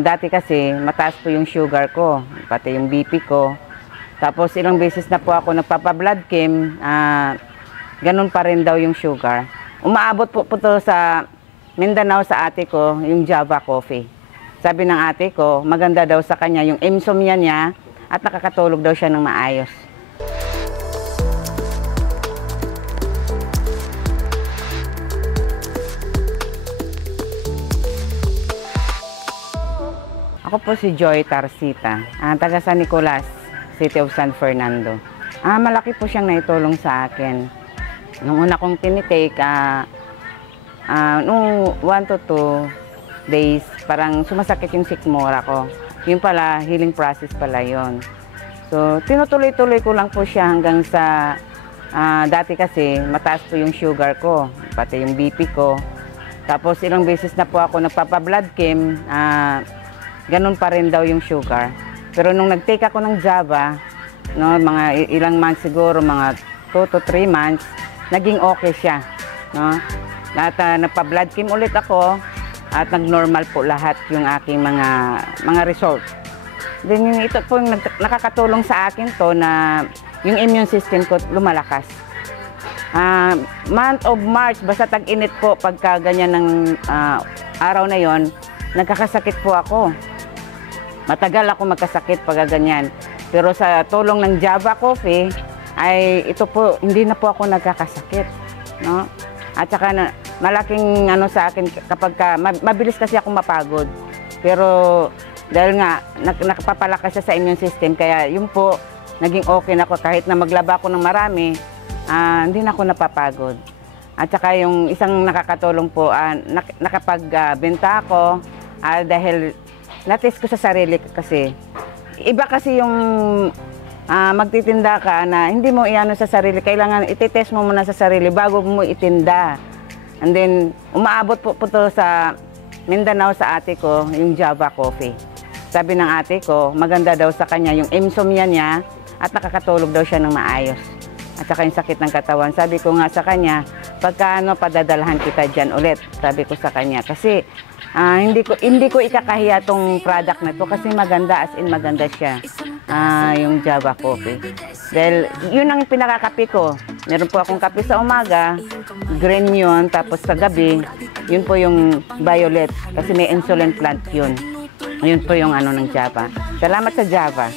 Dati kasi mataas po yung sugar ko, pati yung BP ko. Tapos ilang beses na po ako nagpapa-blood chem, ganun pa rin daw yung sugar. Umaabot po to sa Mindanao sa ate ko, yung Java Coffee. Sabi ng ate ko, maganda daw sa kanya yung insomnia niya at nakakatulog daw siya ng maayos. Ako po si Joy Tarsita, taga San Nicolas, City of San Fernando. Malaki po siyang naitulong sa akin. Nung una kong tinitake, nung 1 to 2 days, parang sumasakit yung sikmura ko. Yung pala, healing process pala yon. So, tinutuloy-tuloy ko lang po siya hanggang sa, dati kasi mataas po yung sugar ko, pati yung BP ko. Tapos ilang beses na po ako nagpapa-blood chem, ganun pa rin daw yung sugar. Pero nung nag-take ako ng Java, no, mga ilang months siguro, mga 2 to 3 months, naging okay siya. No? At nagpa-blood chem ulit ako at nag-normal po lahat yung aking mga result. Then yung ito po yung nakakatulong sa akin to na yung immune system ko lumalakas. Month of March, basta tag-init po pagka ganyan ng araw na yon, nagkakasakit po ako. Matagal ako magkasakit pag ganyan. Pero sa tulong ng Java Coffee, ay ito po, hindi na po ako nagkakasakit. No? At saka malaking sa akin kapag mabilis kasi ako mapagod. Pero dahil nga, nakapapalakas siya sa immune system, kaya yun po, naging okay na ako. Kahit na maglaba ako ng marami, hindi na ako napapagod. At saka yung isang nakakatulong po, nakapagbenta ako dahil na-test ko sa sarili kasi. Iba kasi yung magtitinda ka na hindi mo iano sa sarili. Kailangan ititest mo muna sa sarili bago mo itinda. And then, umaabot po to sa Mindanao sa ate ko, yung Java Coffee. Sabi ng ate ko, maganda daw sa kanya yung insomnia niya at nakakatulog daw siya ng maayos. At saka yung sakit ng katawan. Sabi ko nga sa kanya, pagka padadalahan kita dyan ulit. Sabi ko sa kanya. Kasi hindi ko ikakahiya tong product na to kasi maganda, as in maganda siya. Yung Java Coffee. Dahil yun ang pinakakape ko. Meron po akong kape sa umaga, green yun, tapos sa gabi, yun po yung violet kasi may insulin plant yun. Yun po yung ng Java. Salamat sa Java.